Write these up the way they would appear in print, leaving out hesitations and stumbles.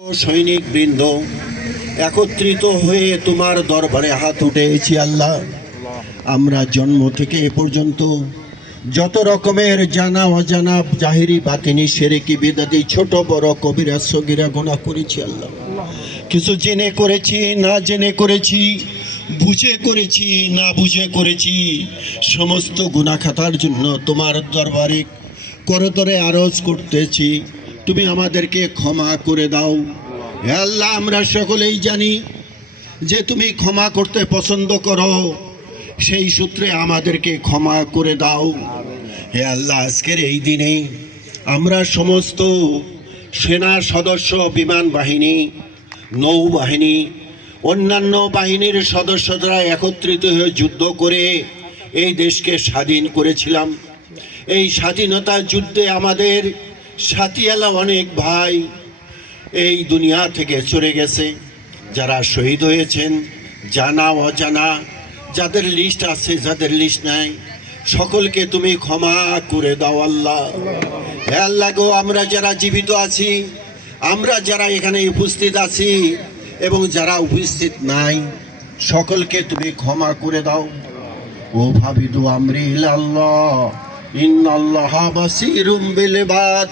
সৈনিক বৃন্দ একত্রিত হয়ে তোমার দরবারে হাত উঠেছি আল্লাহ। আমরা জন্ম থেকে এ পর্যন্ত যত রকমের জানা অজানা জাহিরি বাতিনি শিরকি বিদআতি ছোট বড় কবিরা সগীরা গুনাহ করেছি আল্লাহ। কিছু জেনে করেছি, না জেনে করেছি, বুঝে করেছি, না বুঝে করেছি। সমস্ত গুনাহ খাতার জন্য তোমার দরবারে করতরে আরজ করতেছি, তুমি আমাদেরকে ক্ষমা করে দাও। হে আল্লাহ, আমরা সকলেই জানি যে তুমি ক্ষমা করতে পছন্দ করো, সেই সূত্রে আমাদেরকে ক্ষমা করে দাও। হে আল্লাহ, আজকের এই দিনে আমরা সমস্ত সেনা সদস্য, বিমান বাহিনী, নৌবাহিনী, অন্যান্য বাহিনীর সদস্যরা একত্রিত হয়ে যুদ্ধ করে এই দেশকে স্বাধীন করেছিলাম। এই স্বাধীনতা যুদ্ধে আমাদের সাথীয়ালা অনেক ভাই এই দুনিয়া থেকে চলে গেছে, যারা শহীদ হয়েছেন, জানা অজানা, যাদের লিস্ট আছে, যাদের লিস্ট নাই, সকলকে তুমি ক্ষমা করে দাও আল্লাহ। হে আল্লাহ গো, আমরা যারা জীবিত আছি, আমরা যারা এখানে উপস্থিত আছি এবং যারা উপস্থিত নাই, সকলকে তুমি ক্ষমা করে দাও। ও ভাবিদু আমরি আল্লাহ, ইন্নাল্লাহা বাসীরুম বিল ইবাদ,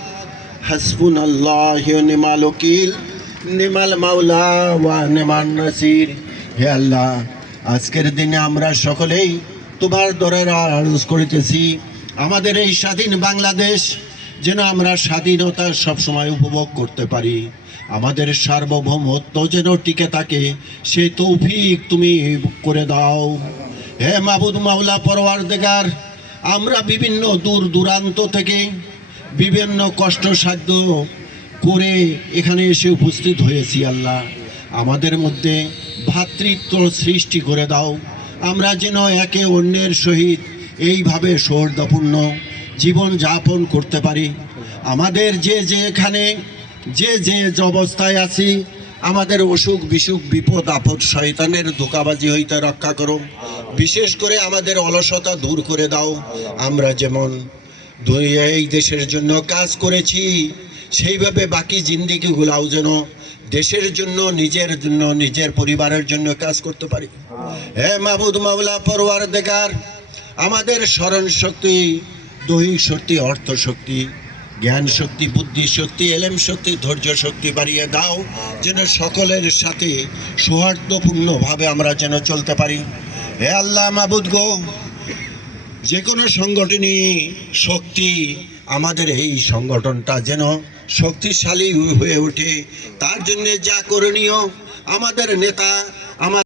হাসবুনাল্লাহু ওয়া নি'মাল ওয়াকিল, নি'মাল মাওলা ওয়া নি'মান নাসির। হে আল্লাহ, আজকের দিনে আমরা সকলেই তোমার দরবারে আরজ করিতেছি, আমাদের এই স্বাধীন বাংলাদেশ যেন আমরা স্বাধীনতা সবসময় উপভোগ করতে পারি, আমাদের সার্বভৌমত্ব যেন টিকে থাকে, সেই তৌফিক তুমি করে দাও। হে মাবুদ মাওলা পরওয়ারদিগার, আমরা বিভিন্ন দূর দূরান্ত থেকে বিভিন্ন কষ্টসাধ্য করে এখানে এসে উপস্থিত হয়েছি আল্লাহ। আমাদের মধ্যে ভ্রাতৃত্ব সৃষ্টি করে দাও, আমরা যেন একে অন্যের সহিত এইভাবে সৌহার্দ্যপূর্ণ জীবন যাপন করতে পারি। আমাদের যেখানে যে অবস্থায় আছি, আমাদের অসুখ বিসুখ বিপদ আপদ শয়তানের ধোঁকাবাজি হইতে রক্ষা করো। বিশেষ করে আমাদের অলসতা দূর করে দাও। আমরা যেমন এই দেশের জন্য কাজ করেছি, সেইভাবে বাকি জিন্দেগিগুলাও যেন দেশের জন্য, নিজের পরিবারের জন্য কাজ করতে পারি। হে মাবুদ মাওলা পরওয়ারদিগার, আমাদের স্মরণ শক্তি, দৈহিক শক্তি, অর্থ শক্তি, জ্ঞান শক্তি, বুদ্ধি শক্তি, এলেম শক্তি, ধৈর্য শক্তি বাড়িয়ে দাও, যেন সকলের সাথে সৌহার্দ্যপূর্ণভাবে আমরা যেন চলতে পারি। হে আল্লাহ মাবুদ গো, যে কোনো সংগঠনই শক্তি, আমাদের এই সংগঠনটা যেন শক্তিশালী হয়ে ওঠে, তার জন্য যা করণীয় আমাদের নেতা,